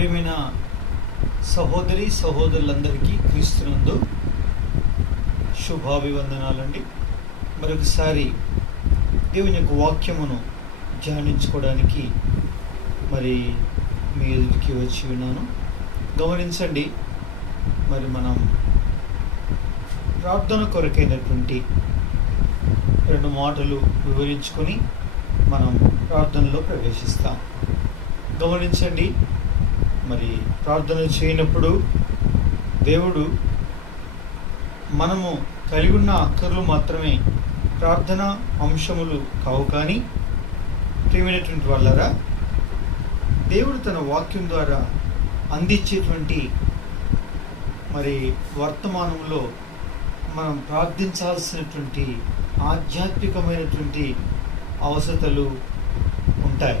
ప్రేమైన సహోదరి సహోదరులందరికీ క్రీస్తునందు శుభాభివందనాలండి. మరొకసారి దేవుని యొక్క వాక్యమును ధ్యానించుకోవడానికి మరి మీ ఎదుటికి వచ్చి ఉన్నాను. గమనించండి, మరి మనం ప్రార్థన కొరకైనటువంటి 2 మాటలు వివరించుకొని మనం ప్రార్థనలో ప్రవేశిస్తాం. గమనించండి, మరి ప్రార్థన చేయనప్పుడు దేవుడు మనము కలిగి ఉన్న అక్కర్లు మాత్రమే ప్రార్థన అంశములు కావు. కానీ ప్రియమైనటువంటి వాళ్ళరా, దేవుడు తన వాక్యం ద్వారా అందించేటువంటి మరి వర్తమానంలో మనం ప్రార్థించాల్సినటువంటి ఆధ్యాత్మికమైనటువంటి అవసరతలు ఉంటాయి.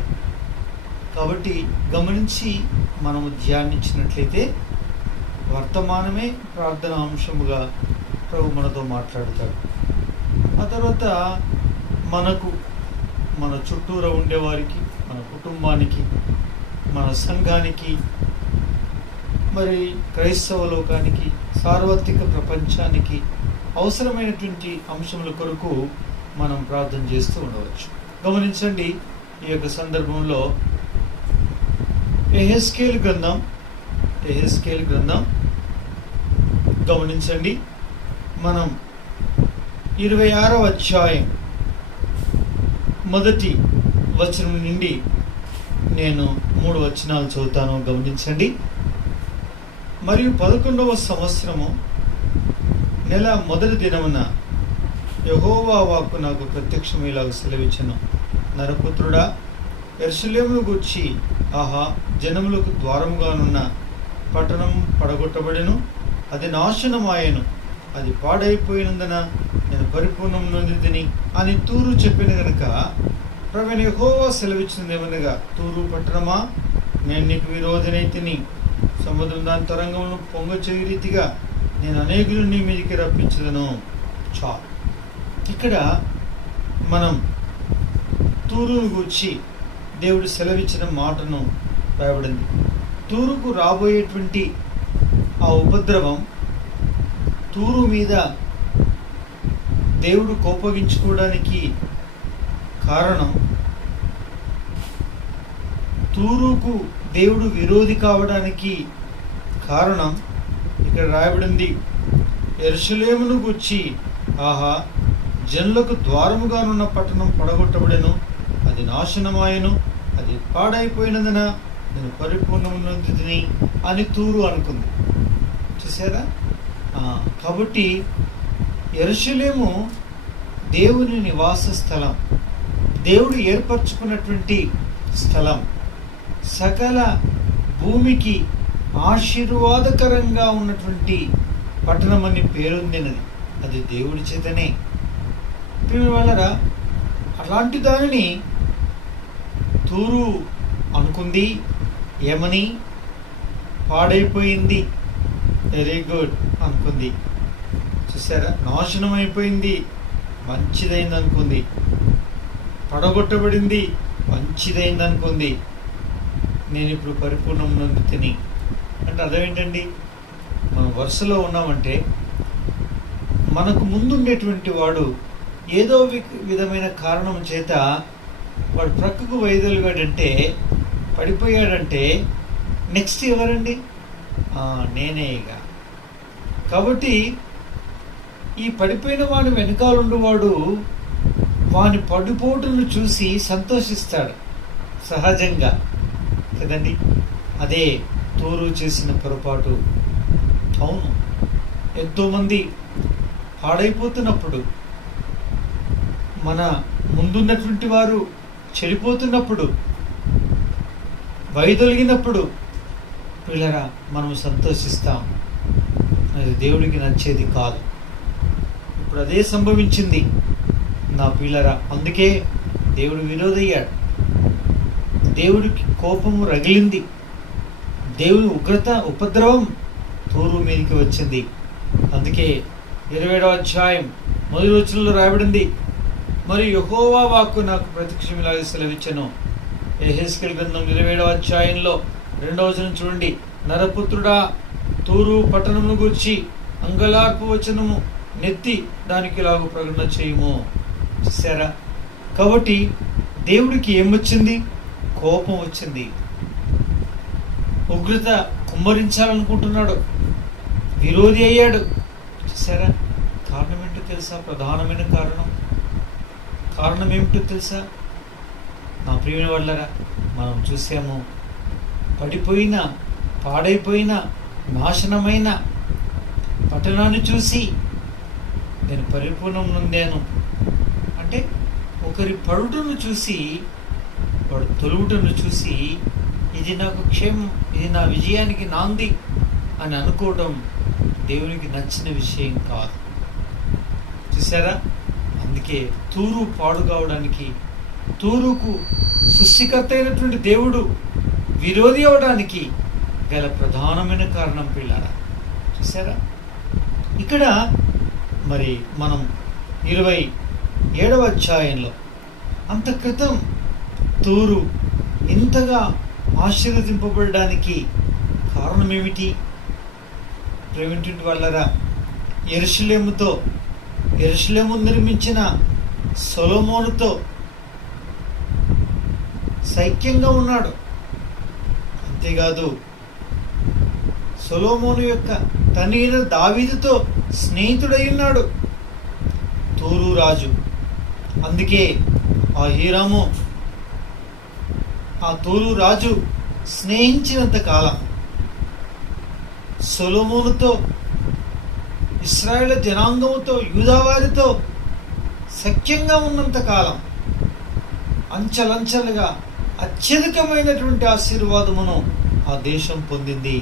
కాబట్టి గమనించి మనము ధ్యానించినట్లయితే వర్తమానమే ప్రార్థన అంశముగా ప్రభు మనతో మాట్లాడతాడు. ఆ తర్వాత మన చుట్టూరా ఉండేవారికి, మన కుటుంబానికి, మన సంఘానికి, మరి క్రైస్తవ లోకానికి, సార్వత్రిక ప్రపంచానికి అవసరమైనటువంటి అంశముల కొరకు మనం ప్రార్థన చేస్తూ ఉండవచ్చు. గమనించండి, ఈ యొక్క సందర్భంలో యెహెజ్కేలు గ్రంథం గమనించండి. మనం 26వ అధ్యాయం మొదటి వచనం నుండి నేను 3 వచనాలు చదువుతాను. గమనించండి. మరియు 11వ సంవత్సరము నెల మొదటి దినమున యెహోవా వాక్కు నాకు ప్రత్యక్షమయ్యేలాగా సెలవిచ్చెను. నరపుత్రుడా, యెరూషలేమును గూర్చి, ఆహా, జనములకు ద్వారముగానున్న పట్టణం పడగొట్టబడెను, అది నాశనమాయెను, అది పాడైపోయినందున నేను పరిపూర్ణం నొందితిని అని తూరు చెప్పిన గనుక ప్రభువైన యెహోవా సెలవిచ్చినదేమనగా, తూరు పట్టణమా, నేను నీకు విరోధినైతిని. సముద్రం దాని తరంగములను పొంగచేయు రీతిగా నేను అనేకులను నీ మీదికి రప్పించదను. చాలు. ఇక్కడ మనం తూరును గూర్చి దేవుడు సెలవిచ్చిన మాటను రాయబడింది. తూరుకు రాబోయేటువంటి ఆ ఉపద్రవం, తూరు మీద దేవుడు కోపగించుకోవడానికి కారణం, తూరుకు దేవుడు విరోధి కావడానికి కారణం ఇక్కడ రాయబడింది. యెరూషలేమును గూర్చి, ఆహా, జనులకు ద్వారముగానున్న పట్టణం పడగొట్టబడెను, అది నాశనమాయెను, అది పాడైపోయినందున నేను పరిపూర్ణమునొందితిని అని తూరు అనుకుంది. చూసారా? కాబట్టి యెరూషలేము దేవుని నివాస స్థలం, దేవుడు ఏర్పరచుకున్నటువంటి స్థలం, సకల భూమికి ఆశీర్వాదకరంగా ఉన్నటువంటి పట్టణం అని పేరొందినది. అది దేవుడి చేతనే. వాళ్ళరా, అలాంటి దానిని తూరు అనుకుంది. ఏమని? పాడైపోయింది, వెరీ గుడ్ అనుకుంది. చూసారా? నాశనం అయిపోయింది, మంచిదైంది అనుకుంది. పడగొట్టబడింది, మంచిదైంది అనుకుంది. నేను ఇప్పుడు పరిపూర్ణం నొందితిని అంటే అర్థం ఏంటండి? మనం వరుసలో ఉన్నామంటే మనకు ముందుండేటువంటి వాడు ఏదో విధమైన కారణం చేత వాడు ప్రక్కకు వైదొలిగాడంటే, పడిపోయాడంటే నెక్స్ట్ ఎవరండి? నేనే. ఇక కాబట్టి ఈ పడిపోయిన వాడు వెనకాలండువాడు వాని పడిపోటును చూసి సంతోషిస్తాడు సహజంగా కదండి. అదే తూరు చేసిన పొరపాటు. అవును, ఎంతోమంది పాడైపోతున్నప్పుడు, మన ముందున్నటువంటి వారు చెడిపోతున్నప్పుడు, వైదొలిగినప్పుడు పిల్లరా మనం సంతోషిస్తాం. అది దేవుడికి నచ్చేది కాదు. ఇప్పుడు అదే సంభవించింది నా పిల్లరా. అందుకే దేవుడు విరోధయ్యాడు. దేవుడికి కోపము రగిలింది. దేవుని ఉపద్రవం తూరు మీదకి వచ్చింది. అందుకే 27వ అధ్యాయం మొదటి వచనంలో రాయబడింది, మరి యెహోవా వాక్కు నాకు ప్రత్యక్షమిలాగా సెలవిచ్చెను. యెహెజ్కేలు గ్రంథం 27వ అధ్యాయంలో 2వ వచనం చూడండి. నరపుత్రుడా, తూరు పట్టణమును గూర్చి అంగలార్పు వచనము నెత్తి దానికి ఇలాగ ప్రకటన చేయము. చూసారా? కాబట్టి దేవుడికి ఏమొచ్చింది? కోపం వచ్చింది. ఉగ్రత కుమ్మరించాలనుకుంటున్నాడు. విరోధి అయ్యాడు. చూసారా? కారణం ఏంటో తెలుసా? ప్రధానమైన కారణం ఏమిటో తెలుసా? నా ప్రియమైన వాళ్ళరా, మనం చూసాము, పడిపోయిన, పాడైపోయిన, నాశనమైన పట్టణాన్ని చూసి నేను పరిపూర్ణం నొందాను అంటే, ఒకరి పడుటను చూసి, వాడు తొలుగుటను చూసి, ఇది నాకు క్షేమం, ఇది నా విజయానికి నాంది అని అనుకోవడం దేవునికి నచ్చిన విషయం కాదు. చూసారా? అందుకే తూరు పాడు కావడానికి, తూరుకు సృష్టికర్త అయినటువంటి దేవుడు విరోధి అవడానికి గల ప్రధానమైన కారణం పిల్లారా. చూసారా? ఇక్కడ మరి మనం 27వ అధ్యాయంలో అంత క్రితం తూరు ఇంతగా ఆశీర్వదింపబడడానికి కారణం ఏమిటి? ప్రేమింటి వాళ్ళరా, యెరూషలేము నిర్మించిన సొలొమోనుతో సైక్యంగా ఉన్నాడు. అంతేకాదు, సొలొమోను యొక్క తండ్రి దావీదుతో స్నేహితుడై ఉన్నాడు తూరు రాజు. అందుకే ఆ తూరు రాజు స్నేహించినంత కాలం, సొలొమోనుతో, ఇశ్రాయేలు జనాంగముతో, యూదావారితో సఖ్యంగా ఉన్నంత కాలం అంచెలంచెలుగా అత్యధికమైనటువంటి ఆశీర్వాదమును ఆ దేశం పొందింది.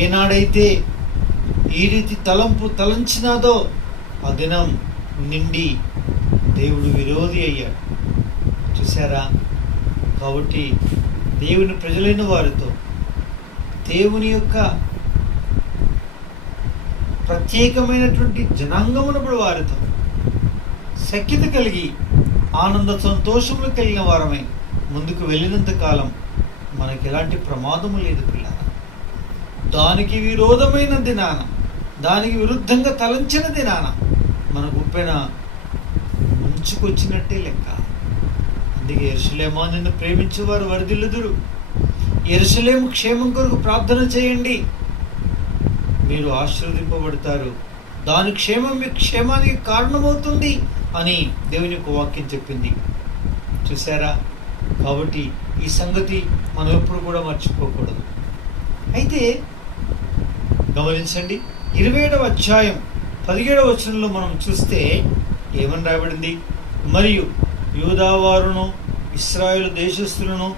ఏనాడైతే ఈ రీతి తలంచినాదో ఆ దినం నిండి దేవుడు విరోధి అయ్యాడు. చూసారా? కాబట్టి దేవుని ప్రజలైన వారితో, దేవుని యొక్క ప్రత్యేకమైనటువంటి జనాంగమునప్పుడు వారితో సఖ్యత కలిగి ఆనంద సంతోషములు కలిగిన వారమై ముందుకు వెళ్ళినంత కాలం మనకి ఎలాంటి ప్రమాదము లేదు పిల్లల. దానికి విరోధమైన దినాన, దానికి విరుద్ధంగా తలంచిన దినాన మన గుప్పెన ముంచుకొచ్చినట్టే లెక్క. అందుకే యెరూషలేమా, నిన్ను ప్రేమించేవారు వరదిల్లుదురు. యెరూషలేము క్షేమం కొరకు ప్రార్థన చేయండి, మీరు ఆశీర్వదింపబడతారు. దాని క్షేమం మీ క్షేమానికి కారణమవుతుంది అని దేవుని యొక్క వాక్యం చెప్పింది. చూసారా? కాబట్టి ఈ సంగతి మనం ఎప్పుడు కూడా మర్చిపోకూడదు. అయితే గమనించండి, 27వ అధ్యాయం 17వ వచనంలో మనం చూస్తే ఏమని రాయబడింది? మరియు యూదావారును ఇశ్రాయేలు దేశస్థులను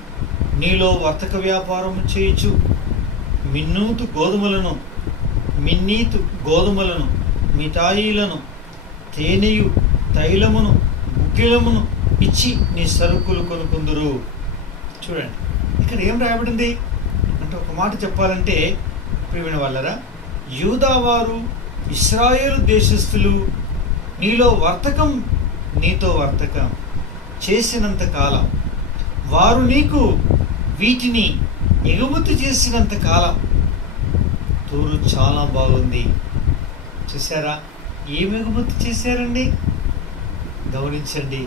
నీలో వర్తక వ్యాపారము చేయుచు మిన్నీతు గోధుమలను, మిఠాయిలను, తేనెయు, తైలమును, గుగ్గిలమును ఇచ్చి నీ సరుకులు కొనుకుందురు. చూడండి, ఇక్కడ ఏం రాయబడింది అంటే, ఒక మాట చెప్పాలంటే ప్రియమైన వాళ్ళరా, యూదావారు, ఇశ్రాయేలు దేశస్థులు నీతో వర్తకం చేసినంత కాలం, వారు నీకు వీటిని ఎగుమతి చేసినంత కాలం తూరు చాలా బాగుంది. చూసారా? ఏం ఎగుమతి చేశారండి? గమనించండి,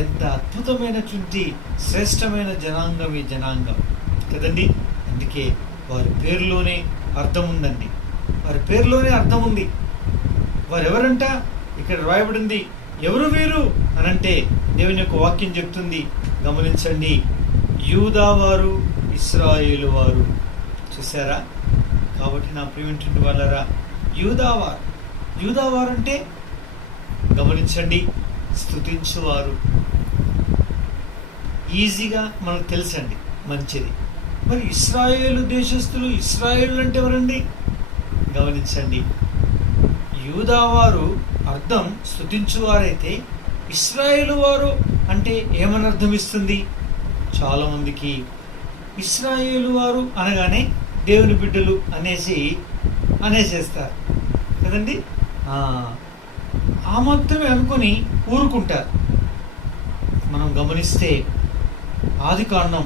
ఎంత అద్భుతమైనటువంటి శ్రేష్టమైన జనాంగం ఈ జనాంగం కదండి. అందుకే వారి పేరులోనే అర్థం ఉందండి. వారి పేరులోనే అర్థం ఉంది. వారు ఎవరంట? ఇక్కడ రాయబడింది. ఎవరు వీరు అనంటే దేవుని యొక్క వాక్యం చెప్తుంది. గమనించండి, యూదావారు, ఇశ్రాయేలు వారు. చూసారా? కాబట్టి నా ప్రియమైనటువంటి వాళ్ళరా, యూదావారు అంటే గమనించండి, స్తుతించువారు. ఈజీగా మనకు తెలుసండి, మంచిది. మరి ఇశ్రాయేలు దేశస్థులు, ఇశ్రాయేలు అంటే ఎవరండి? గమనించండి, యూదావారు అర్థం స్తుతించువారైతే ఇశ్రాయేలు వారు అంటే ఏమని అర్థం ఇస్తుంది? చాలామందికి ఇశ్రాయేలు వారు అనగానే దేవుని బిడ్డలు అనేసేస్తారు కదండి. ఆ మాత్రమే అనుకొని ఊరుకుంటారు. మనం గమనిస్తే ఆదికాండం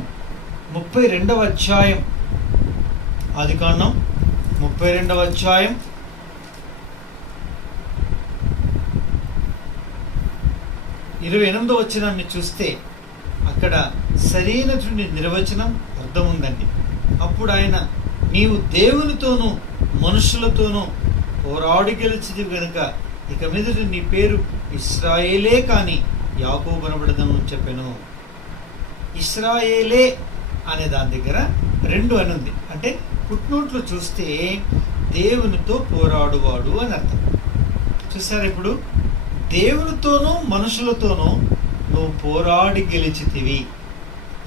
32వ అధ్యాయం, ఆదికాండం 32వ అధ్యాయం 28వ వచనాన్ని చూస్తే అక్కడ సరైనటువంటి నిర్వచనం అర్థం ఉందండి. అప్పుడు ఆయన, నీవు దేవునితోనూ మనుషులతోనూ పోరాడి గెలిచిది కనుక ఇక మీదట నీ పేరు ఇశ్రాయేలే కానీ యాకోబు అనబడదని చెప్పాను. ఇశ్రాయేలే అనే దాని దగ్గర 2 అని ఉంది. అంటే ఫుట్నోట్లో చూస్తే దేవునితో పోరాడువాడు అని అర్థం. చూసారు, ఇప్పుడు దేవునితోనూ మనుషులతోనూ నువ్వు పోరాడి గెలిచితివి,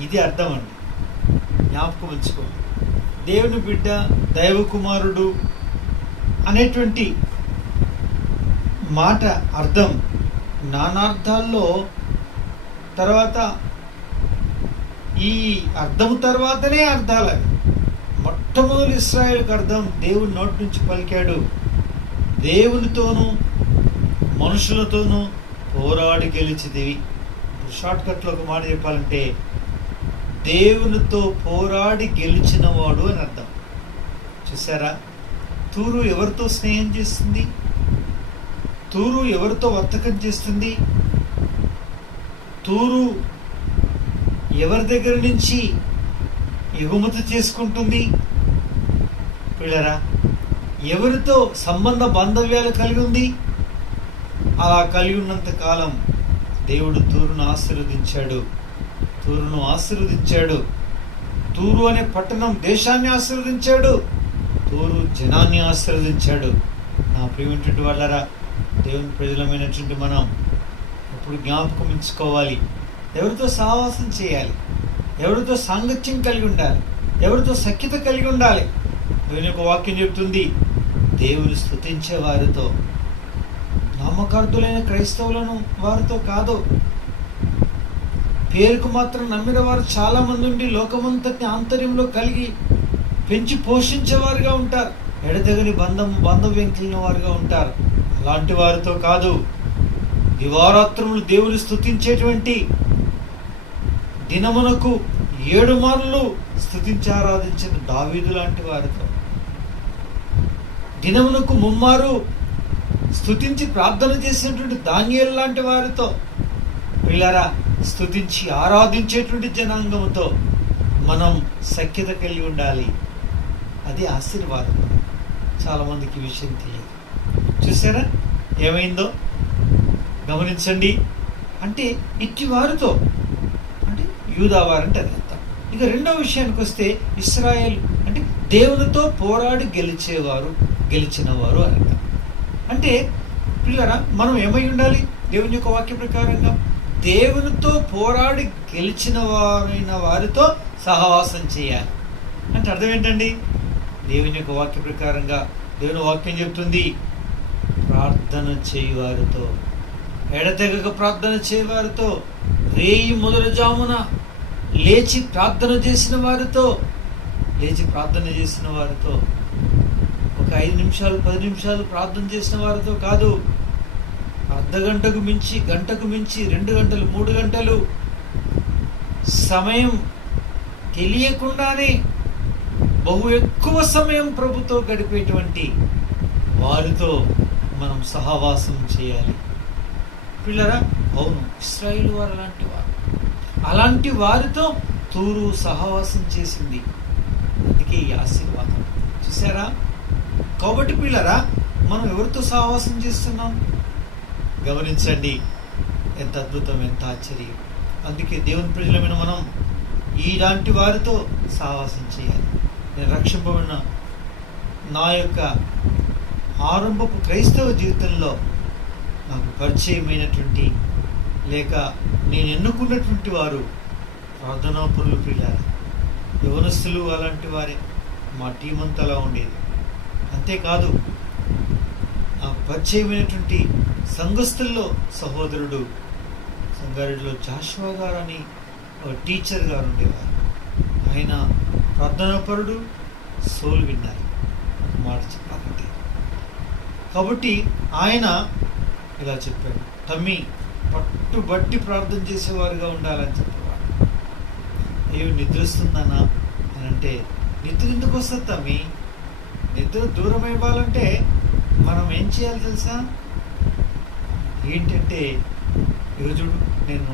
ఇది అర్థం అండి. జ్ఞాపకం ఉంచుకో. దేవుని బిడ్డ, దైవ కుమారుడు అనేటువంటి మాట అర్థం నానార్థాల్లో తర్వాత ఈ అర్థం తర్వాతనే అర్థాలు. మొట్టమొదటి ఇశ్రాయేలుకు అర్థం దేవుని నోటి నుంచి పలికాడు, దేవునితోనూ మనుషులతోనూ పోరాడి గెలిచిదివి. షార్ట్ కట్లో ఒక మాట చెప్పాలంటే దేవునితో పోరాడి గెలిచినవాడు అని అర్థం. చూసారా, తూరు ఎవరితో స్నేహం చేస్తుంది? తూరు ఎవరితో వర్తకం చేస్తుంది? తూరు ఎవరి దగ్గర నుంచి ఎగుమతి చేసుకుంటుంది? పిల్లరా, ఎవరితో సంబంధ బాంధవ్యాలు కలిగి ఉంది? అలా కలిగి ఉన్నంత కాలం దేవుడు తూరును ఆశీర్వదించాడు. తూరు అనే పట్టణం దేశాన్ని ఆశీర్వదించాడు. తూరు జనాన్ని ఆశీర్వదించాడు. నా ప్రియమైనటువంటి వాళ్ళరా, దేవుని ప్రజలమైనటువంటి మనం ఇప్పుడు జ్ఞాపకం ఉంచుకోవాలి. ఎవరితో సహవాసం చేయాలి, ఎవరితో సాంగత్యం కలిగి ఉండాలి, ఎవరితో సఖ్యత కలిగి ఉండాలి. దేవుని యొక్క వాక్యం చెబుతుంది, దేవుని స్తుతించే వారితో, నామకార్థులైన క్రైస్తవులను వారితో కాదు. పేరుకు మాత్రం నమ్మిన వారు చాలా మంది ఉండి లోకమంతటి ఆంతర్యంలో కలిగి పెంచి పోషించేవారుగా ఉంటారు. ఎడతెగని బాంధవ్యం కలిగిన వారుగా ఉంటారు. అలాంటి వారితో కాదు. దివారాత్రములు దేవుని స్తుతించేటువంటి దినమునకు 7 మార్లు స్తుతించి ఆరాధించిన దావీదు లాంటి వారితో, దినమునకు 3 మారు స్తుతించి ప్రార్థన చేసినటువంటి దానియేలు లాంటి వారితో, పిల్లరా, స్తుతించి ఆరాధించేటువంటి జనాంగంతో మనం సఖ్యత కలిగి ఉండాలి. అది ఆశీర్వాదం. చాలామందికి ఈ విషయం తెలియదు. చూసారా ఏమైందో గమనించండి. అంటే ఇట్టి వారితో, అంటే యూదా వారంటే అది అర్థం. ఇక రెండవ విషయానికి వస్తే ఇశ్రాయేల్ అంటే దేవునితో పోరాడి గెలిచినవారు అని అర్థం. అంటే పిల్లరా, మనం ఏమై ఉండాలి? దేవుని యొక్క వాక్య ప్రకారంగా దేవునితో పోరాడి గెలిచిన వారైన వారితో సహవాసం చేయాలి. అంటే అర్థం ఏంటండి? దేవుని యొక్క వాక్య ప్రకారంగా దేవుని వాక్యం చెబుతుంది, ప్రార్థన చేయువారితో, ఎడతెగక ప్రార్థన చేయవారితో, రేయి మొదలుజామున లేచి ప్రార్థన చేసిన వారితో ఒక 5 నిమిషాలు 10 నిమిషాలు ప్రార్థన చేసిన వారితో కాదు, అర్ధగంటకు మించి, గంటకు మించి, 2 గంటలు 3 గంటలు సమయం తెలియకుండానే బహు ఎక్కువ సమయం ప్రభుతో గడిపేటువంటి వారితో మనం సహవాసం చేయాలి. పిల్లరా, అవును, ఇశ్రాయేలు వారు అలాంటి వారితో తూరు సహవాసం చేసింది. అందుకే ఈ ఆశీర్వాదం. చూసారా? కాబట్టి పిల్లరా, మనం ఎవరితో సహవాసం చేస్తున్నాం గమనించండి. ఎంత అద్భుతం, ఎంత ఆశ్చర్యం. అందుకే దేవుని ప్రజలమైన మనం ఇలాంటి వారితో సహవాసం చేయాలి. నేను రక్షింపబడిన నా యొక్క ఆరంభపు క్రైస్తవ జీవితంలో నాకు పరిచయమైనటువంటి లేక నేను ఎన్నుకున్నటువంటి వారు ప్రార్థనాపరులు, పిల్లలు, యవనస్తులు, అలాంటి వారే. మా టీం అంతా అలా ఉండేది. అంతేకాదు, నాకు పరిచయమైనటువంటి సంఘస్థుల్లో సహోదరుడు సంగారెడ్డిలో జాషువా గారు అని ఒక టీచర్ గారు ఉండేవారు. ఆయన ప్రార్థనాపరుడు, సోల్ విన్నారు మాట చెప్పాలంటే. కాబట్టి ఆయన ఇలా చెప్పాడు, తమ్మి పట్టుబట్టి ప్రార్థన చేసేవారుగా ఉండాలని చెప్పేవాడు. అయ్యో నిద్ర వస్తుందన్నా అని అంటే, నిద్ర ఎందుకు వస్తుంది తమ్మి? నిద్ర దూరం ఇవ్వాలంటే మనం ఏం చేయాలి తెలుసా? ఏంటంటే ఈరోజు నేను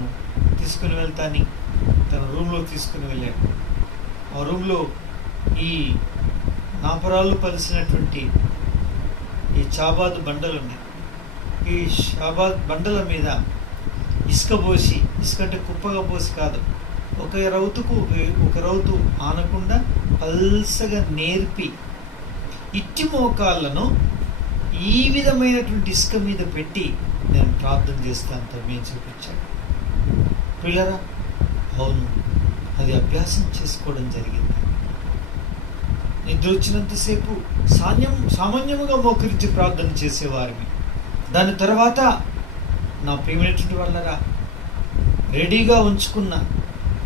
తీసుకుని వెళ్తాను, తన రూమ్లో తీసుకుని వెళ్ళాను. ఆ రూమ్లో ఈ నాపరాళ్ళు పలిసినటువంటి ఈ చాబాద్ బండలు ఉన్నాయి. ఈ షాబాద్ బండల మీద ఇసుక పోసి, ఇసుక అంటే కుప్పగా పోసి కాదు, ఒక రౌతు ఆనకుండా పల్సగా నేర్పి ఇట్టి మోకాళ్ళను ఈ విధమైనటువంటి ఇసుక మీద పెట్టి నేను ప్రార్థన చేస్తాను మేము చూపించాడు. పిల్లరా, అవును, అది అభ్యాసం చేసుకోవడం జరిగింది. నిద్ర వచ్చినంతసేపు సామాన్యముగా మోకరించి ప్రార్థన చేసేవారిని. దాని తర్వాత నా ప్రియమైనటువంటి వాళ్ళరా, రెడీగా ఉంచుకున్న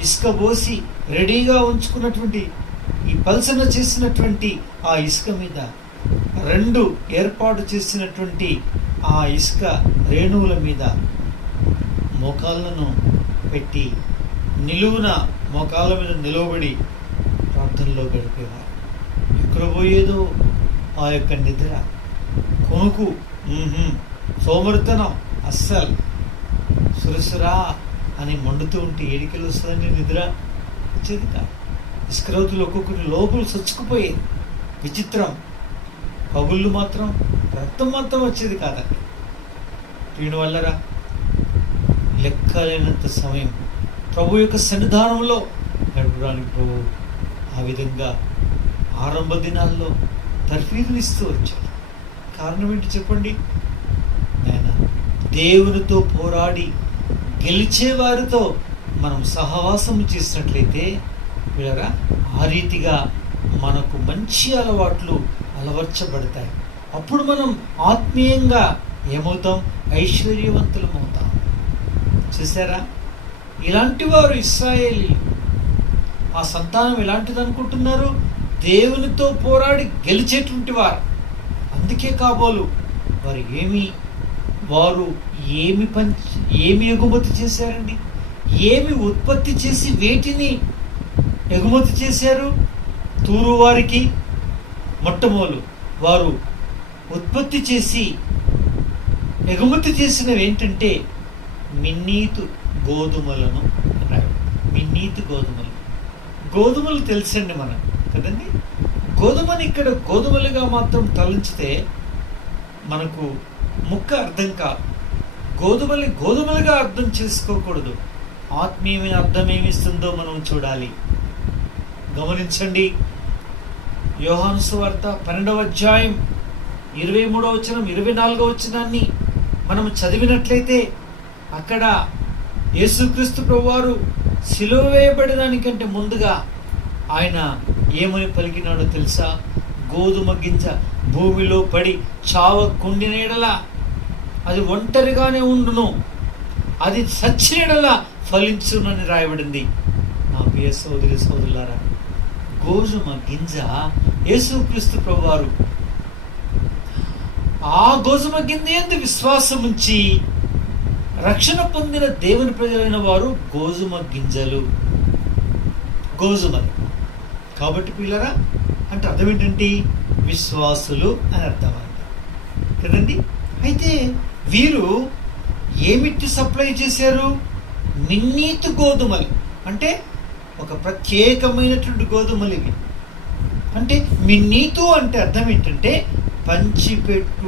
ఇసుక పోసి రెడీగా ఉంచుకున్నటువంటి ఈ పల్సన చేసినటువంటి ఆ ఇసుక మీద 2 ఏర్పాటు చేసినటువంటి ఆ ఇసుక రేణువుల మీద మోకాళ్ళను పెట్టి నిలువున మోకాళ్ళ మీద నిలవబడి ప్రార్థనలో గడిపేవారు. ఎక్కడ పోయేదో ఆ యొక్క నిద్ర, కొనుకు, సోమరితనం అస్సలు సురసురా అని మండుతూ ఉంటే ఏడికెళ్ళి వస్తుందండి నిద్ర? వచ్చేది కాదు. ఇసుక రౌతులు ఒక్కొక్కటి లోపల చొచ్చుకుపోయేది. విచిత్రం. పగుళ్ళు మాత్రం రక్తం మాత్రం వచ్చేది కాదండి. దీనివల్లరా లెక్కలేనంత సమయం ప్రభు యొక్క సన్నిధానంలో గడపడానికి ప్రభు ఆ విధంగా ఆరంభ దినాల్లో తర్ఫీదులు ఇస్తూ వచ్చాడు. కారణం ఏంటి చెప్పండి? ఆయన దేవునితో పోరాడి గెలిచేవారితో మనం సహవాసం చేసినట్లయితే వీళ్ళరా ఆ రీతిగా మనకు మంచి అలవాట్లు అలవర్చబడతాయి. అప్పుడు మనం ఆత్మీయంగా ఏమవుతాం? ఐశ్వర్యవంతులం అవుతాం. చూసారా, ఇలాంటి వారు ఇశ్రాయేలీయులు. ఆ సంతానం ఎలాంటిది అనుకుంటున్నారు? దేవునితో పోరాడి గెలిచేటువంటి వారు. అందుకే కాబోలు వారు ఏమి ఎగుమతి చేశారండి? ఏమి ఉత్పత్తి చేసి వేటిని ఎగుమతి చేశారు? తూరు వారికి మొట్టమొదలు వారు ఉత్పత్తి చేసి ఎగుమతి చేసినవి ఏంటంటే మిన్నీతు గోధుమలను. మిన్నీతు గోధుమలు తెలుసండి మనకు కదండి. గోధుమని ఇక్కడ గోధుమలుగా మాత్రం తలంచితే మనకు ముక్క అర్థం కాదు. గోధుమలుగా అర్థం చేసుకోకూడదు. ఆత్మీయమైన అర్థం ఏమిస్తుందో మనం చూడాలి. గమనించండి, యోహాను సువార్త 12వ అధ్యాయం 23వ వచనం 24వ వచనాన్ని మనం చదివినట్లయితే అక్కడ యేసుక్రీస్తు ప్రభువారు సిలువ వేయబడడానికంటే ముందుగా ఆయన ఏమని పలికినాడో తెలుసా? గోధుమ గింజ భూమిలో పడి చావకుండిన ఎడల అది ఒంటరిగానే ఉండును, అది చచ్చిన ఎడల ఫలించునని రాయబడింది. నా ప్రియ సోదరి సోదరులారా, గోధుమ గింజ యేసుక్రీస్తు ప్రభువారు ఆ గోధుమ గింజ యందు విశ్వాసం ఉంచి రక్షణ పొందిన దేవుని ప్రజలైన వారు గోధుమలు. కాబట్టి పిల్లరా అంటే అర్థం ఏంటంటే విశ్వాసులు అని అర్థం అంట కదండి. అయితే వీరు ఏమిటి సప్లై చేశారు? మిన్నీతు గోధుమలు. అంటే ఒక ప్రత్యేకమైనటువంటి గోధుమలు ఇవి. అంటే మిన్నీతు అంటే అర్థం ఏంటంటే పంచిపెట్టు.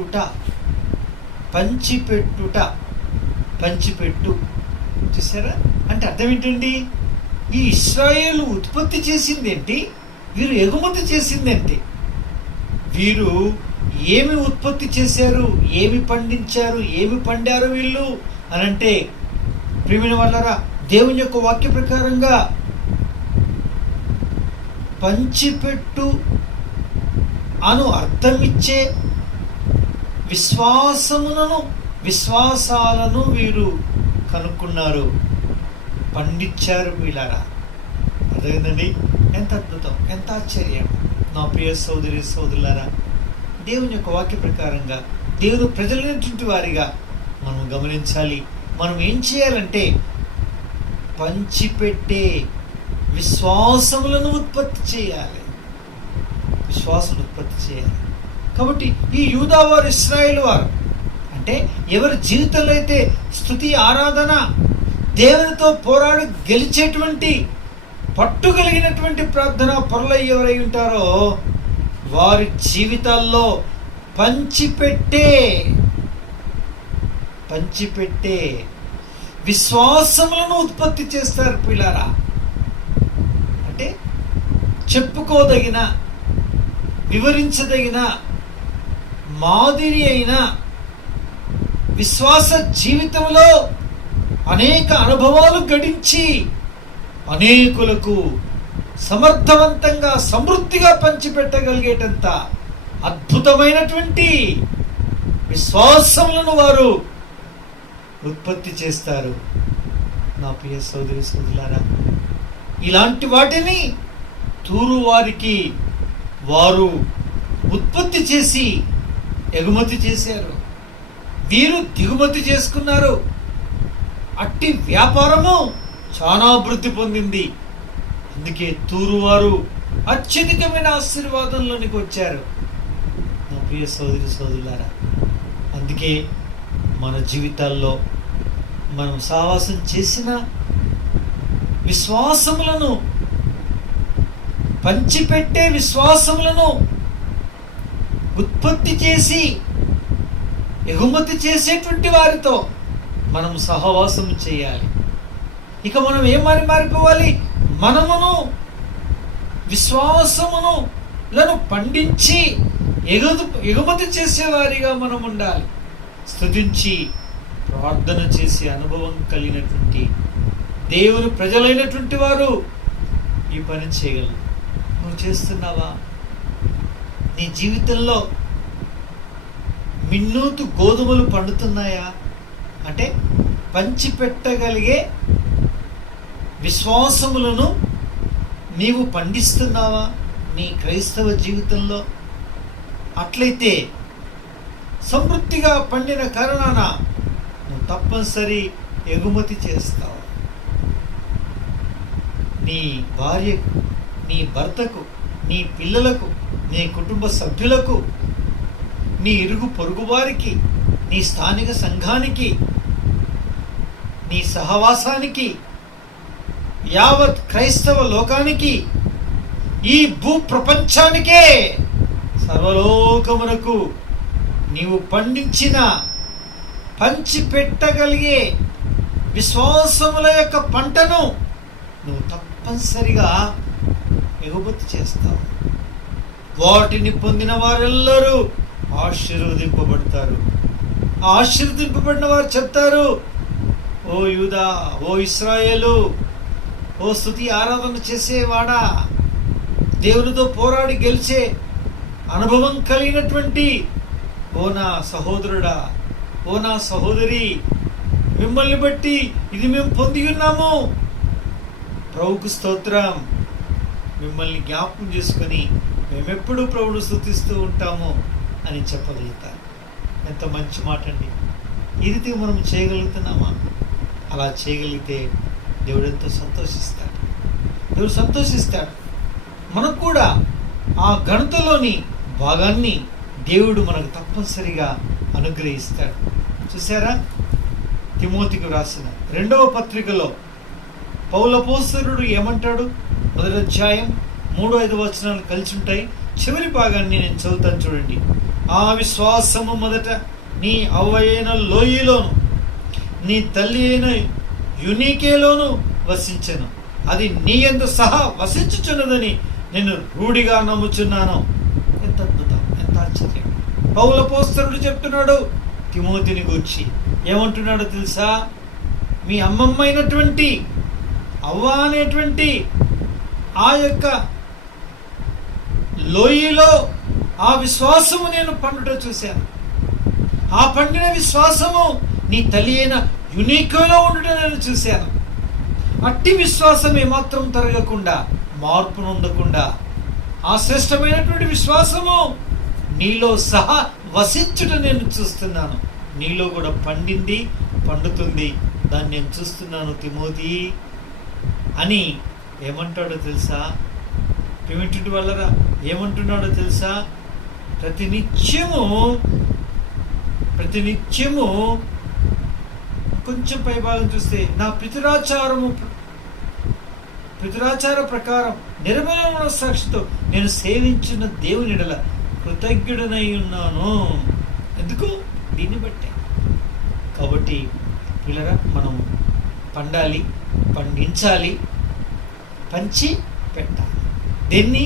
చూసారా? అంటే అర్థం ఏంటండి? ఈ ఇశ్రాయేలు ఉత్పత్తి చేసింది ఏంటి? వీరు ఎగుమతి చేసింది ఏంటి? వీరు ఏమి ఉత్పత్తి చేశారు, ఏమి పండించారు, ఏమి పండారు వీళ్ళు అనంటే ప్రియమైన వాళ్ళరా, దేవుని యొక్క వాక్య ప్రకారంగా పంచిపెట్టు అను అర్థమిచ్చే విశ్వాసాలను వీరు కనుక్కున్నారు, పండించారు. వీళ్ళరా అర్థమైందండి? ఎంత అద్భుతం, ఎంత ఆశ్చర్యం. నా ప్రియ సోదరి సోదరులారా, దేవుని యొక్క వాక్య ప్రకారంగా దేవుడు ప్రజలైనటువంటి వారిగా మనం గమనించాలి. మనం ఏం చేయాలంటే పంచిపెట్టే విశ్వాసములను ఉత్పత్తి చేయాలి. విశ్వాసం ఉత్పత్తి చేయాలి. కాబట్టి ఈ యూదా వారు, ఇశ్రాయేలు వారు అంటే ఎవరి జీవితంలో అయితే స్తుతి, ఆరాధన, దేవునితో పోరాడి గెలిచేటువంటి పట్టుగలిగినటువంటి ప్రార్థన పరులు ఎవరై ఉంటారో వారి జీవితాల్లో పంచిపెట్టే విశ్వాసములను ఉత్పత్తి చేస్తారు పిల్లారా. అంటే చెప్పుకోదగిన, వివరించదగిన మాదిరి అయిన విశ్వాస జీవితంలో అనేక అనుభవాలు గడించి అనేకులకు సమర్థవంతంగా, సమృద్ధిగా పంచిపెట్టగలిగేటంత అద్భుతమైనటువంటి విశ్వాసములను వారు ఉత్పత్తి చేస్తారు. నా ప్రియ సోదరి సోదరులారా, ఇలాంటి వాటిని తూరు వారికి వారు ఉత్పత్తి చేసి ఎగుమతి చేశారు. వీరు దిగుమతి చేసుకున్నారు. అట్టి వ్యాపారము చాలా అభివృద్ధి పొందింది. అందుకే తూరు వారు అత్యధికమైన ఆశీర్వాదంలోనికి వచ్చారు. నా ప్రియ సోదరి సోదరులారా, అందుకే మన జీవితాల్లో మనం సహవాసం చేసిన విశ్వాసములను, పంచిపెట్టే విశ్వాసములను ఉత్పత్తి చేసి ఎగుమతి చేసేటువంటి వారితో మనం సహవాసం చేయాలి. ఇక మనం ఏమని మారిపోవాలి? మనమును విశ్వాసమును పండించి ఎగుమతి చేసేవారిగా మనం ఉండాలి. స్తుతించి ప్రార్థన చేసే అనుభవం కలిగినటువంటి దేవుని ప్రజలైనటువంటి వారు ఈ పని చేయగలరు. నువ్వు చేస్తున్నావా? నీ జీవితంలో మిన్నూతు గోధుమలు పండుతున్నాయా? అంటే పంచిపెట్టగలిగే విశ్వాసములను నీవు పండిస్తున్నావా నీ క్రైస్తవ జీవితంలో? అట్లయితే సమృద్ధిగా పండిన కారణాన నువ్వు తప్పనిసరి ఎగుమతి చేస్తావు. నీ భార్యకు, నీ భర్తకు, నీ పిల్లలకు, నీ కుటుంబ సభ్యులకు, నీ ఇరుగు పొరుగు వారికి, నీ స్థానిక సంఘానికి, నీ సహవాసానికి, యావత్ క్రైస్తవ లోకానికి, ఈ భూ ప్రపంచానికే, సర్వలోకమునకు నీవు పండించిన, పంచిపెట్టగలిగే విశ్వాసముల యొక్క పంటను నువ్వు తప్పనిసరిగా ఎగుమతి చేస్తావు. వాటిని పొందిన వారెల్లరూ ఆశీర్వదింపబడతారు. ఆశీర్వదింపబడిన వారు చెప్తారు, ఓ యూదా, ఓ ఇశ్రాయేలు, ఓ స్తుతి ఆరాధన చేసేవాడా, దేవునితో పోరాడి గెలిచే అనుభవం కలిగినటువంటి ఓ నా సహోదరుడా, ఓ నా సహోదరి, మిమ్మల్ని బట్టి ఇది మేము పొంది ఉన్నాము. ప్రభుకు స్తోత్రం. మిమ్మల్ని జ్ఞాపకం చేసుకొని మేమెప్పుడు ప్రభువును స్తుతిస్తూ ఉంటాము అని చెప్పగలుగుతారు. ఎంత మంచి మాట అండి. ఈ రీతిగా మనం చేయగలుగుతున్నామా? అలా చేయగలిగితే దేవుడు ఎంతో సంతోషిస్తాడు. దేవుడు సంతోషిస్తాడు. మనకు కూడా ఆ ఘనతలోని భాగాన్ని దేవుడు మనకు తప్పనిసరిగా అనుగ్రహిస్తాడు. చూసారా, తిమోతికి రాసిన 2వ పత్రికలో పౌలు అపోస్తలుడు ఏమంటాడు? 1వ అధ్యాయం 3-5 వచనాలు కలిసి ఉంటాయి. చివరి భాగాన్ని నేను చదువుతాను చూడండి. ఆ విశ్వాసము మొదట నీ అవ్వయైన లోయలోను, నీ తల్లి అయిన యునీకేలోను వసించెను. అది నీ యందు సహా వసించుచున్నదని నేను రూఢిగా నమ్ముచున్నాను. ఎంత అద్భుతం, ఎంత ఆశ్చర్యం. పౌలు అపోస్తలుడు చెప్తున్నాడు తిమోతిని గూర్చి. ఏమంటున్నాడో తెలుసా? మీ అమ్మమ్మ అయినటువంటి అవ్వ అనేటువంటి ఆ యొక్క లోయలో ఆ విశ్వాసము నేను పండుట చూశాను. ఆ పండిన విశ్వాసము నీ తల్లి అయిన యునీకోలో ఉండుట నేను చూశాను. అట్టి విశ్వాసం ఏమాత్రం తరగకుండా, మార్పు నొందకుండా, ఆ శ్రేష్టమైనటువంటి విశ్వాసము నీలో సహా వసించుట నేను చూస్తున్నాను. నీలో కూడా పండింది, పండుతుంది. దాన్ని నేను చూస్తున్నాను తిమోతి అని ఏమంటాడో తెలుసా? ప్రియమైనటువంటి వాళ్ళరా, ఏమంటున్నాడో తెలుసా? ప్రతినిత్యము కొంచెం పైభాగం చూస్తే, నా పితరాచార ప్రకారం నిర్మలమైన సాక్షితో నేను సేవించిన దేవుని ఎడల కృతజ్ఞుడనై ఉన్నాను. ఎందుకు? దీన్ని బట్టే. కాబట్టి పిల్లరా, మనం పండాలి, పండించాలి, పంచి పెట్టాలి. దీన్ని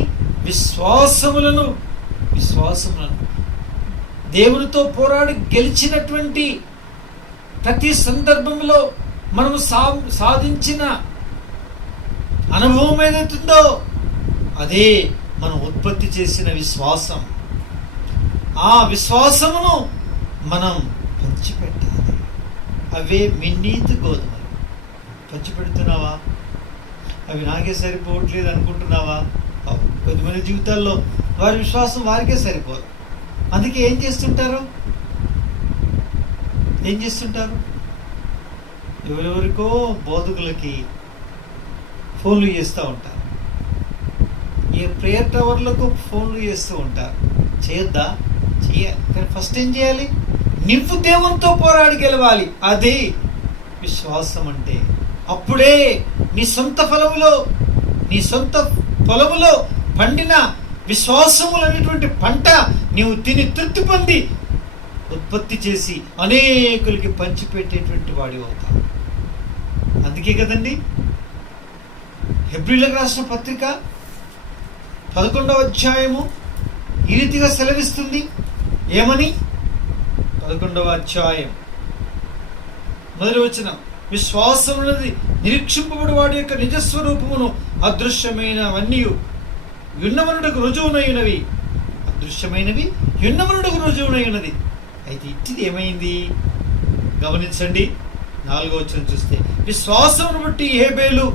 విశ్వాసములను దేవునితో పోరాడి గెలిచినటువంటి ప్రతి సందర్భంలో మనము సాధించిన అనుభవం ఏదైతుందో అదే మనం ఉత్పత్తి చేసిన విశ్వాసం. ఆ విశ్వాసమును మనం పంచిపెట్టాలి. అవే మిన్నీతి గోధుమలు. పంచిపెడుతున్నావా? అవి నాకే సరిపోవట్లేదు అనుకుంటున్నావా? కొద్దిమంది జీవితాల్లో వారి విశ్వాసం వారికే సరిపోదు. అందుకే ఏం చేస్తుంటారు? ఎవరెవరికో బోధకులకి ఫోన్లు చేస్తూ ఉంటారు. ఏ ప్రేయర్ టవర్లకు ఫోన్లు చేస్తూ ఉంటారు. చేయొద్దా? చేయాలి. కానీ ఫస్ట్ ఏం చేయాలి? నువ్వు దేవునితో పోరాడి గెలవాలి. అది విశ్వాసం అంటే. అప్పుడే నీ సొంత పొలములో పండిన విశ్వాసములు అనేటువంటి పంట నీవు తిని తృప్తి పొంది ఉత్పత్తి చేసి అనేకులకి పంచిపెట్టేటువంటి వాడి అవుతావు. అందుకే కదండి హెబ్రీయులకు రాసిన పత్రిక 11వ అధ్యాయము ఈ రీతిగా సెలవిస్తుంది. ఏమని? 11వ అధ్యాయం మొదటి వచనం, విశ్వాసమున్నది నిరీక్షింపబడి వాడి యొక్క నిజస్వరూపమును అదృశ్యమైనవన్నీ యున్నవనుడకు రుజువునైనవి, అదృశ్యమైనవి యున్నవనుడకు రుజువునైనది. అయితే ఇట్టిది ఏమైంది? గమనించండి. 4వ వచనం చూస్తే, విశ్వాసమును బట్టి హేబేలు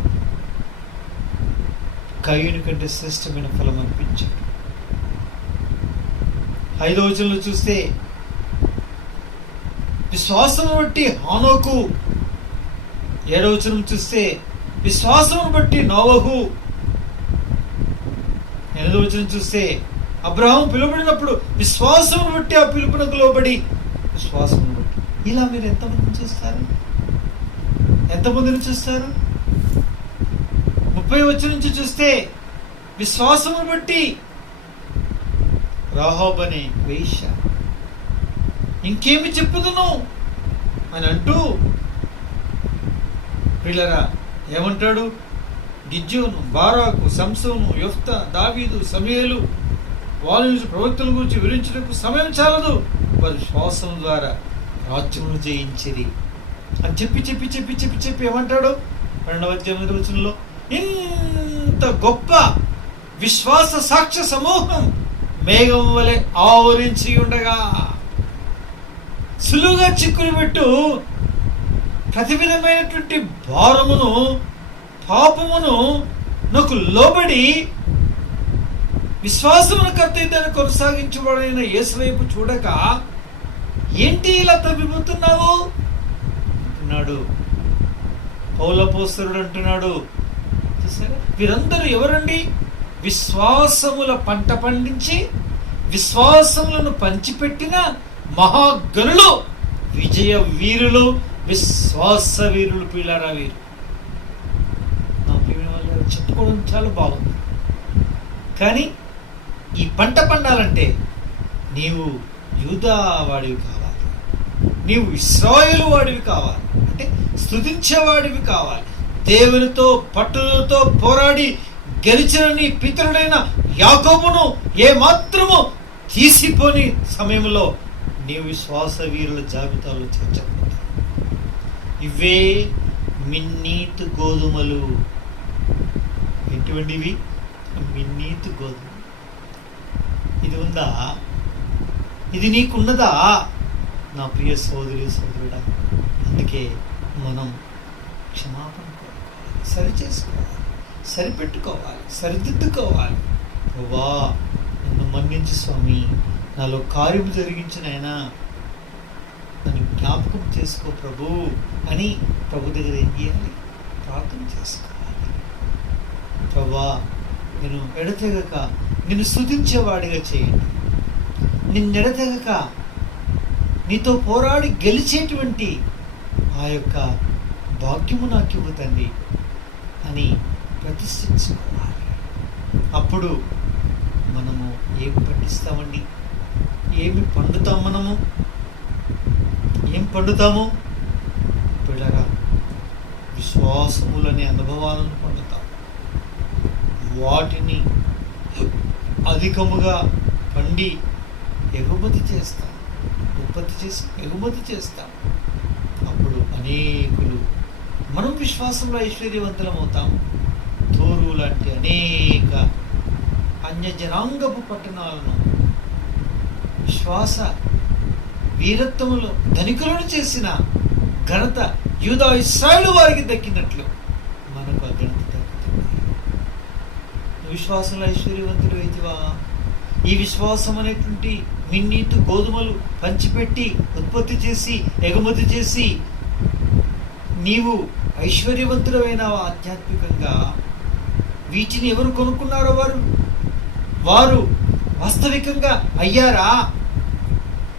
కయ్యూని కంటే శ్రేష్టమైన ఫలం అనిపించాడు. 5వ వచనంలో చూస్తే, విశ్వాసమును బట్టి హానోకు. 7వ వచనం చూస్తే, విశ్వాసమును బట్టి నోవహు. 8వ వచనం చూస్తే, అబ్రహాము పిలువబడినప్పుడు విశ్వాసమును బట్టి ఆ పిలుపునకు లోబడి, విశ్వాసమును బట్టి. ఇలా మీరు ఎంతమందిని చూస్తారు? 30వ వచనం నుంచి చూస్తే, విశ్వాసమును బట్టి రాహాబు అనే వేశ్య, ఇంకేమి చెప్పుదును అని అంటూ పిల్లరా ఏమంటాడు? గిద్యోను, బారాకు, సంసోను, యొఫ్తా, దావీదు, సమూయేలు వాళ్ళ నుంచి ప్రవక్తల గురించి వివరించడానికి సమయం చాలదు, వారి శ్వాసం ద్వారా రాజ్యమును జయించిరి అని చెప్పి ఏమంటాడు? 12వ అధ్యాయం వచనంలో, ఇంత గొప్ప విశ్వాస సాక్ష్య సమూహం మేఘం వలె ఆవరించి ఉండగా సులువుగా చిక్కులు పెట్టు ప్రతి విధమైనటువంటి భారమును, పాపమును నాకు లోబడి విశ్వాసమును కర్తయ్యను కొనసాగించబడిన యేసు వైపు చూడక ఏంటి ఇలా తప్పిపోతున్నావు అంటున్నాడు పౌలపోస్తలుడు. అంటున్నాడు, చూసారా? వీరందరూ ఎవరండి? విశ్వాసముల పంట పండించి విశ్వాసములను పంచిపెట్టిన మహాగణులు, విజయ వీరులు, విశ్వాస వీరులు. పిల్లరా, వీరు నా ప్రియమైన వాళ్ళు చెప్పుకోవడం చాలా బాగుంది. కానీ ఈ పంట పండాలంటే నీవు యూదా వాడివి కావాలి, నీవు ఇశ్రాయేలు వాడివి కావాలి, అంటే స్తుతించేవాడివి కావాలి. దేవునితో పట్టుదలతో పోరాడి గెలిచిన నీ పితరుడైన యాకోబును ఏ మాత్రము తీసిపోని సమయంలో నీవు విశ్వాస వీరుల జాబితాలో చేర్చబడతావు. ఇవే మిన్నీతు గోధుమలు. ఎటువంటివి? మిన్నీతు గోధుమ. ఇది ఉందా? ఇది నీకున్నదా నా ప్రియ సోదరుడా? అందుకే మనం క్షమాపణ కోరుకోవాలి, సరి చేసుకోవాలి, సరిపెట్టుకోవాలి, సరిదిద్దుకోవాలి. ప్రభువా, నన్ను మన్నించు స్వామి, నాలో కార్యము జరిగించిన ఆయన నన్ను జ్ఞాపకం చేసుకో ప్రభు అని ప్రభు దగ్గర ఏం చేయాలి? ప్రార్థన చేసుకోవాలి. ప్రభువా, నేను ఎడతెగక నిన్ను స్తుతించేవాడిగా చేయండి. నిన్నెడతెగక నీతో పోరాడి గెలిచేటువంటి ఆ యొక్క భాగ్యము నాకు ఇవ్వు తండ్రి అని ప్రతిష్ఠించుకోవాలి. అప్పుడు మనము ఏమి పండిస్తామండి? ఏమి పండుతాం? మనము ఏం పండుతాము? పిల్లరా, విశ్వాసములనే అనుభవాలను పండుతాం. వాటిని అధికముగా పండి ఎగుమతి చేస్తాం, ఉత్పత్తి చేసి ఎగుమతి చేస్తాం. అప్పుడు అనేకులు మనం విశ్వాసంలో ఐశ్వర్యవంతులం అవుతాం. తూరు లాంటి అనేక అన్యజనాంగపు పట్టణాలను విశ్వాస వీరత్వములో ధనికులను చేసిన ఘనత యూదా ఇశ్రాయేలు వారికి దక్కినట్లు మనకు ఆ ఘనత దక్కుతుంది. విశ్వాసంలో ఐశ్వర్యవంతుడు అయితివా? ఈ విశ్వాసం అనేటువంటి మిన్నీతు గోధుమలు పంచిపెట్టి ఉత్పత్తి చేసి ఎగుమతి చేసి నీవు ఐశ్వర్యవంతుడమైనావా ఆధ్యాత్మికంగా? వీటిని ఎవరు కొనుక్కున్నారో వారు వాస్తవికంగా అయ్యారా?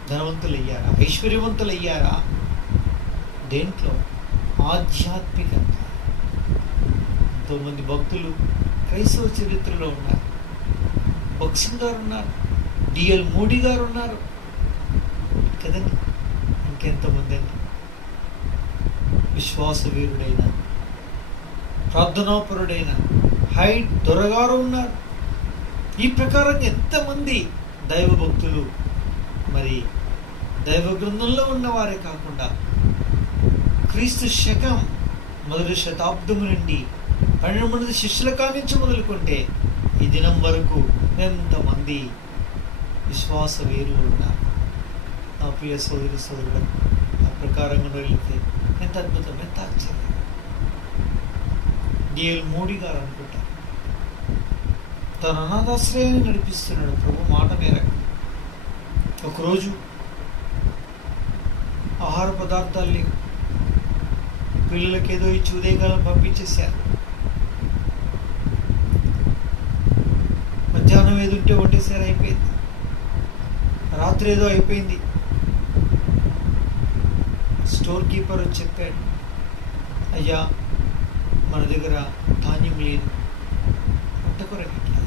ధనవంతులయ్యారా? ఐశ్వర్యవంతులయ్యారా? దేంట్లో? ఆధ్యాత్మికంగా. ఎంతోమంది భక్తులు క్రైస్తవ చరిత్రలో ఉన్నారు. భక్సింగ్ గారు ఉన్నారు, డిఎల్ మోడీ గారు ఉన్నారు కదండి, ఇంకెంతమంది అండి. విశ్వాస వీరుడైన, ప్రార్థనాపరుడైన హైట్ దొరగారు ఉన్నారు. ఈ ప్రకారంగా ఎంతమంది దైవ భక్తులు మరి దైవ గ్రంథంలో ఉన్నవారే కాకుండా క్రీస్తు శకం మొదటి శతాబ్దము నుండి 12 మంది శిష్యుల కానించి మొదలుకుంటే ఈ దినం వరకు ఎంతమంది విశ్వాస వీరులు ఉన్నారు. నా ప్రియ సోదరుడు, ఆ ప్రకారంగా వెళితే ఎంత అద్భుతం, ఎంత ఆశ్చర్యం. డిఎల్ మోడీ గారు అనుకుంటా తన అనాథాశ్రయాన్ని నడిపిస్తున్నాడు ప్రభు మాట మేరకు. ఒకరోజు ఆహార పదార్థాలు లేవు, పిల్లలకి ఏదో ఇచ్చి ఉదయకాలం పంపించేశారు. మధ్యాహ్నం ఏదో ఉంటే వండేసారి అయిపోయింది, రాత్రి ఏదో అయిపోయింది. స్టోర్ కీపర్ వచ్చి చెప్పాడు, అయ్యా మన దగ్గర ధాన్యం లేదు, కొట్టకొరకు ఎట్లా,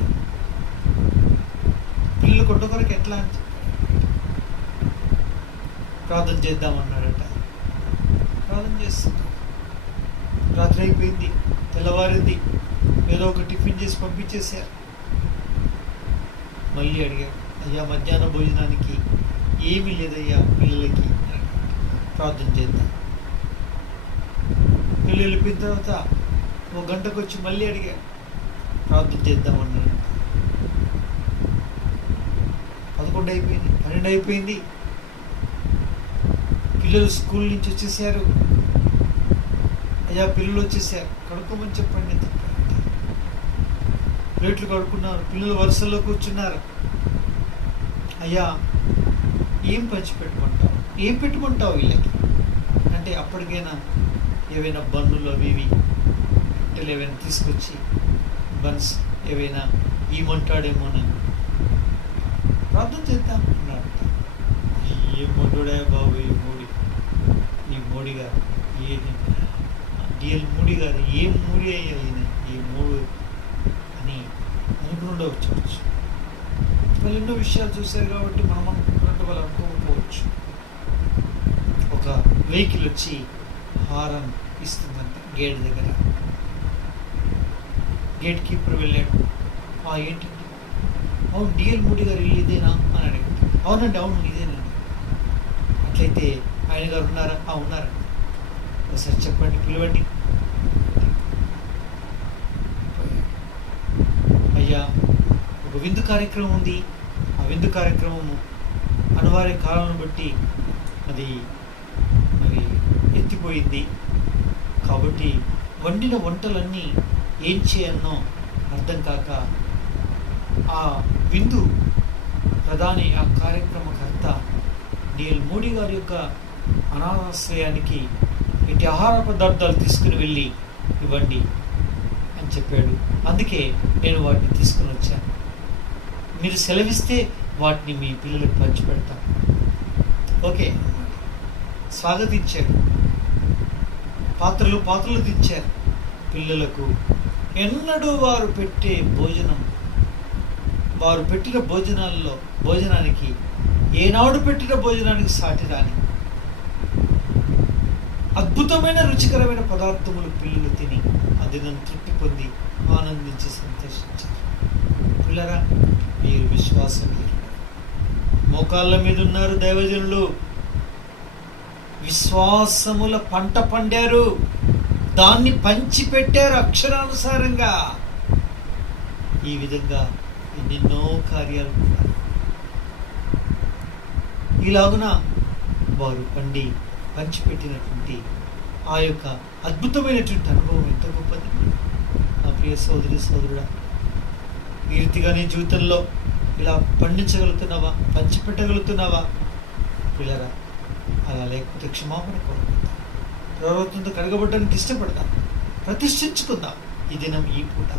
పిల్లలు కొట్టకొరకు ఎట్లా అని చెప్పాడు. ప్రార్థన చేద్దామన్నాడట. ప్రార్థన చేస్తున్నాడు. రాత్రి అయిపోయింది, తెల్లవారింది, ఏదో ఒక టిఫిన్ చేసి పంపించేశారు. మళ్ళీ అడిగాడు, అయ్యా మధ్యాహ్న భోజనానికి ఏమీ లేదయ్యా పిల్లలకి, ప్రార్థన చేద్దాం. పిల్లలు వెళ్ళిపోయిన తర్వాత 1 గంటకు వచ్చి మళ్ళీ అడిగాడు, ప్రార్థన చేద్దామన్నాడు. 11 అయిపోయింది, 12 అయిపోయింది. పిల్లలు స్కూల్ నుంచి వచ్చేసారు. అయ్యా పిల్లలు వచ్చేసారు, కడుక్కోమని చెప్పండి అని చెప్పారు. ప్లేట్లు కడుక్కున్నారు, పిల్లలు వరుసల్లో కూర్చున్నారు. అయ్యా ఏం పంచిపెట్టుకుంటావు, ఏం పెట్టుకుంటావు వీళ్ళకి అంటే అప్పటికైనా ఏవైనా బన్నులు అవి ఇవి పిట్టలు ఏవైనా తీసుకొచ్చి బన్స్ ఏవైనా ఏమంటాడేమోనని ప్రార్థన చేద్దాం అన్నాడు. ఏం మొండుడే బాబు ఈ మోడీ గారు, ఏది డిఎల్ మోడీ గారు, ఏం మోడీ అయ్యా ఈయన, ఈ మూడు అని అనుకుండవచ్చు. వాళ్ళు ఎన్నో విషయాలు చూశారు కాబట్టి మనం అనుకుంటున్నట్టు వాళ్ళు అనుకోకపోవచ్చు. ఒక వెహికల్ వచ్చి హారన్ ఇస్తుందంట గేట్ దగ్గర. గేట్ కీపర్ వెళ్ళాడు, ఏంటండి, అవును డిఎల్ మోడీ గారు ఇల్లు ఇదేనా అని అడిగాడు. అవునండి, అవును ఇదేనండి. అట్లయితే ఆయన గారు ఉన్నారా? ఉన్నారా, ఒకసారి చెప్పండి, పిలవండి. అయ్యా ఒక విందు కార్యక్రమం ఉంది, ఆ విందు కార్యక్రమము అనివార్య కాలం బట్టి అది మరి ఎత్తిపోయింది కాబట్టి వండిన వంటలన్నీ ఏం చేయన్నో అర్థం కాక ఆ విందు ప్రధాని, ఆ కార్యక్రమకర్త డిఎల్ మోడీ గారి యొక్క అనాథాశ్రయానికి ఇటు ఆహార పదార్థాలు తీసుకుని వెళ్ళి ఇవ్వండి అని అని చెప్పాడు. అందుకే నేను వాటిని తీసుకుని వచ్చాను. మీరు సెలవిస్తే వాటిని మీ పిల్లలకు పంచిపెడతాను. ఓకే అన్నమాట. స్వాగతించాడు. పాత్రలు తెచ్చారు. పిల్లలకు ఎన్నడూ వారు పెట్టిన భోజనానికి ఏనాడు పెట్టిన భోజనానికి సాటి రాని అద్భుతమైన రుచికరమైన పదార్థములు పిల్లలు తిని అది నన్ను తృప్తి పొంది ఆనందించి సంతోషించారు. పిల్లరా, మీరు విశ్వాసం మోకాళ్ళ మీద ఉన్నారు దైవజనులు. విశ్వాసముల పంట పండారు. దాన్ని పంచిపెట్టారు అక్షరానుసారంగా. ఈ విధంగా ఎన్నెన్నో కార్యాలు ఉన్నారు. ఇలాగున వారు పంచిపెట్టినటువంటి ఆ యొక్క అద్భుతమైనటువంటి అనుభవం ఎంత గొప్పది. నా ప్రియ సోదరుడా, ఈ రీతిగా నీ జీవితంలో ఇలా పండించగలుగుతున్నావా? పంచిపెట్టగలుగుతున్నావా? పిల్లరా, అలా లేకపోతే క్షమాపణ కోరుకుందాం. ప్రవర్తనతో కడగబడడానికి ఇష్టపడదాం. ప్రతిష్ఠించుకుందాం ఈ దినం, ఈ పూట.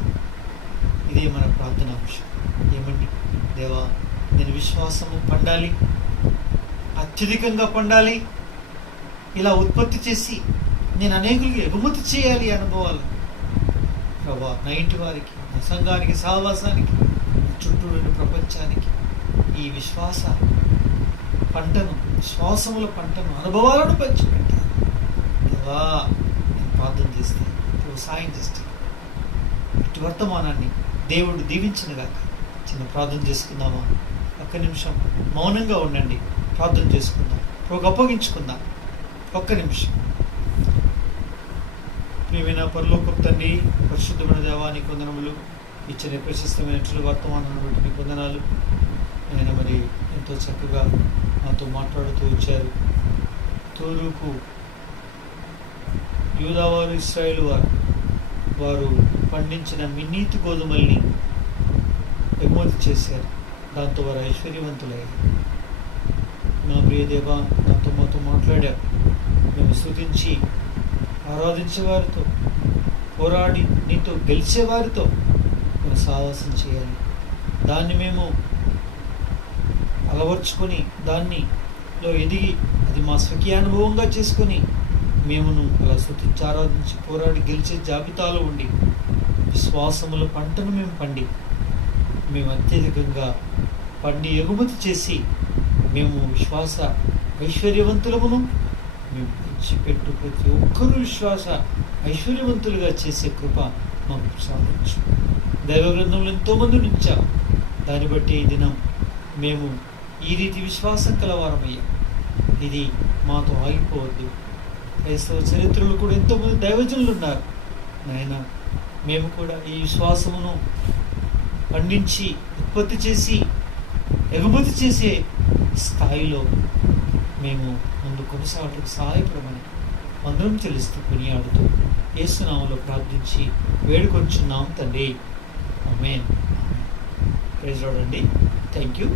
ఇదే మన ప్రార్థన అంశం. ఏమండి? దేవా, నేను విశ్వాసము పండాలి, అత్యధికంగా పండాలి. ఇలా ఉత్పత్తి చేసి నేను అనేకులకి ఎగుమతి చేయాలి అనుభవాలు. ప్రభా, నా ఇంటి వారికి, నా సంఘానికి, సహవాసానికి, చుట్టూరుని ప్రపంచానికి ఈ విశ్వాసముల పంటను, అనుభవాలను పంచిపెట్టాను. దేవా, నేను ప్రార్థన చేస్తే సాయం చేస్తాను. ఇటు వర్తమానాన్ని దేవుడు దీవించినగాక. చిన్న ప్రార్థన చేసుకుందామా? ఒక్క నిమిషం మౌనంగా ఉండండి. ప్రార్థన చేసుకుందాం. అప్పగించుకుందాం. ఒక్క నిమిషం. ప్రియమైన పరలోకపు తండ్రి, పరిశుద్ధమైన దేవానికి వందనములు. ఇచ్చిన ప్రశస్తమైనటువంటి వర్తమానాన్ని బట్టి నీకు వందనాలు. ఆయన మరి ఎంతో చక్కగా నాతో మాట్లాడుతూ వచ్చారు. తూరుకు యూదావారు, ఇశ్రాయేలు వారు పండించిన మిన్నీతి గోధుమల్ని ఎగుమతి చేశారు. దాంతో వారు ఐశ్వర్యవంతులయ్యారు. నా ప్రియ దేవా, మాతో మాట్లాడారు. మేము స్తుతించి ఆరాధించేవారితో, పోరాడి నీతో గెలిచేవారితో మేము సావాసం చేయాలి. దాన్ని మేము అలవర్చుకొని, దానిలో ఎదిగి, అది మా స్వకీయ అనుభవంగా చేసుకొని మేమును అలా స్తుతించి ఆరాధించి పోరాడి గెలిచే జాబితాలో ఉండి విశ్వాసముల పంటను మేము అత్యధికంగా ఎగుమతి చేసి మేము విశ్వాస ఐశ్వర్యవంతులమును మేము పంచిపెట్టు ప్రతి ఒక్కరూ విశ్వాస ఐశ్వర్యవంతులుగా చేసే కృప మాకు సాధించు. దైవ గ్రంథంలో ఎంతోమంది ఉంచాం. దాన్ని బట్టి ఈ దినం మేము ఈ రీతి విశ్వాసం కలవారమయ్యాం. ఇది మాతో ఆగిపోవద్దు. క్రైస్తవ చరిత్రలో కూడా ఎంతోమంది దైవజనులు ఉన్నారు. నాయన, మేము కూడా ఈ విశ్వాసమును పండించి ఉత్పత్తి చేసి ఎగుమతి చేసే స్థాయిలో మేము ముందు కొనసాగడానికి సహాయపడమని అందరం చెల్లిస్తూ కొనియాడుతూ యేసు నామములో ప్రార్థించి వేడుకొంచున్నాం తండ్రి. ఆమేన్. ప్రైజ్ లార్డ్ అండి. Thank you.